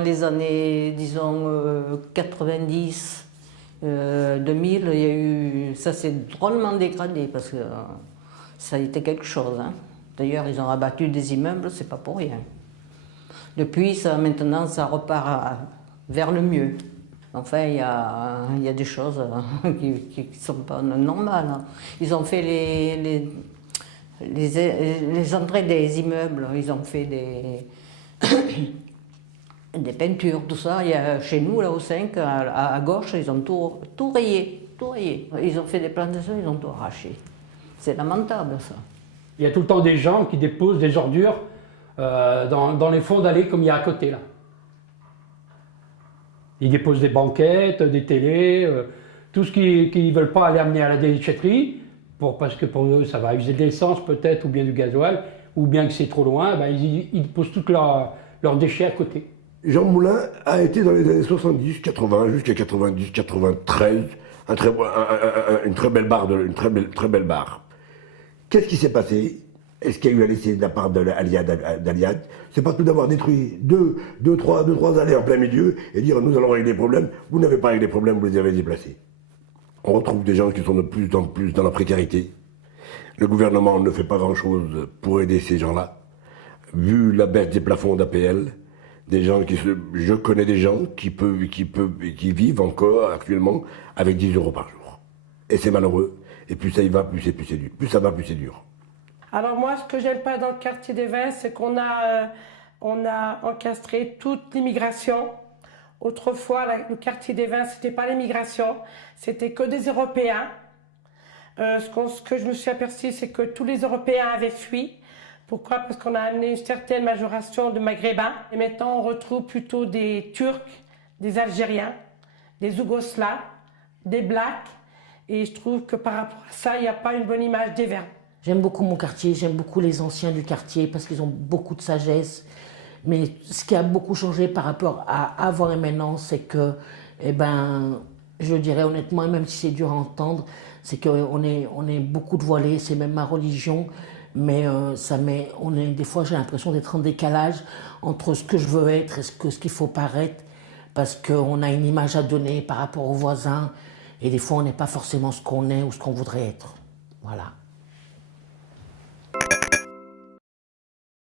dans les années, disons, 90, 2000, il y a eu, ça s'est drôlement dégradé parce que ça a été quelque chose. Hein. D'ailleurs, ils ont abattu des immeubles, c'est pas pour rien. Depuis, maintenant, ça repart vers le mieux. Enfin, il y a des choses qui ne sont pas normales. Hein. Ils ont fait les entrées des immeubles, ils ont fait des peintures, tout ça. Il y a, chez nous, là au 5, à gauche, ils ont tout rayé, tout rayé. Ils ont fait des plantations, ils ont tout arraché. C'est lamentable, ça. Il y a tout le temps des gens qui déposent des ordures dans les fonds d'allées comme il y a à côté, là. Ils déposent des banquettes, des télés, tout ce qu'ils ne veulent pas aller amener à la déchetterie, parce que pour eux, ça va user de l'essence peut-être, ou bien du gasoil, ou bien que c'est trop loin, ben, ils posent tous leurs déchets à côté. Jean Moulin a été dans les années 70, 80, jusqu'à 90, 93, une très belle barre. Qu'est-ce qui s'est passé? Est-ce qu'il y a eu un essai de la part d'Aliad? C'est pas tout d'avoir détruit deux, trois allées en plein milieu et dire nous allons régler les problèmes. Vous n'avez pas réglé les problèmes, vous les avez déplacés. On retrouve des gens qui sont de plus en plus dans la précarité. Le gouvernement ne fait pas grand-chose pour aider ces gens-là. Vu la baisse des plafonds d'APL, je connais des gens qui vivent encore actuellement avec 10 euros par jour. Et c'est malheureux. Et plus ça y va, plus c'est dur. Plus ça va, plus c'est dur. Alors moi, ce que j'aime pas dans le quartier des Vins, c'est qu'on a encastré toute l'immigration. Autrefois, le quartier des Vins, c'était pas l'immigration, c'était que des Européens. Ce que je me suis aperçu, c'est que tous les Européens avaient fui. Pourquoi? Parce qu'on a amené une certaine majoration de Maghrébins. Et maintenant, on retrouve plutôt des Turcs, des Algériens, des Yougoslaves, des Blacks. Et je trouve que par rapport à ça, il n'y a pas une bonne image des Verts. J'aime beaucoup mon quartier, j'aime beaucoup les anciens du quartier parce qu'ils ont beaucoup de sagesse. Mais ce qui a beaucoup changé par rapport à avant et maintenant, c'est que, je dirais honnêtement, et même si c'est dur à entendre, c'est qu'on est beaucoup de voilés, c'est même ma religion. Mais des fois, j'ai l'impression d'être en décalage entre ce que je veux être et ce qu'il faut paraître, parce qu'on a une image à donner par rapport aux voisins, et des fois, on n'est pas forcément ce qu'on est ou ce qu'on voudrait être. Voilà.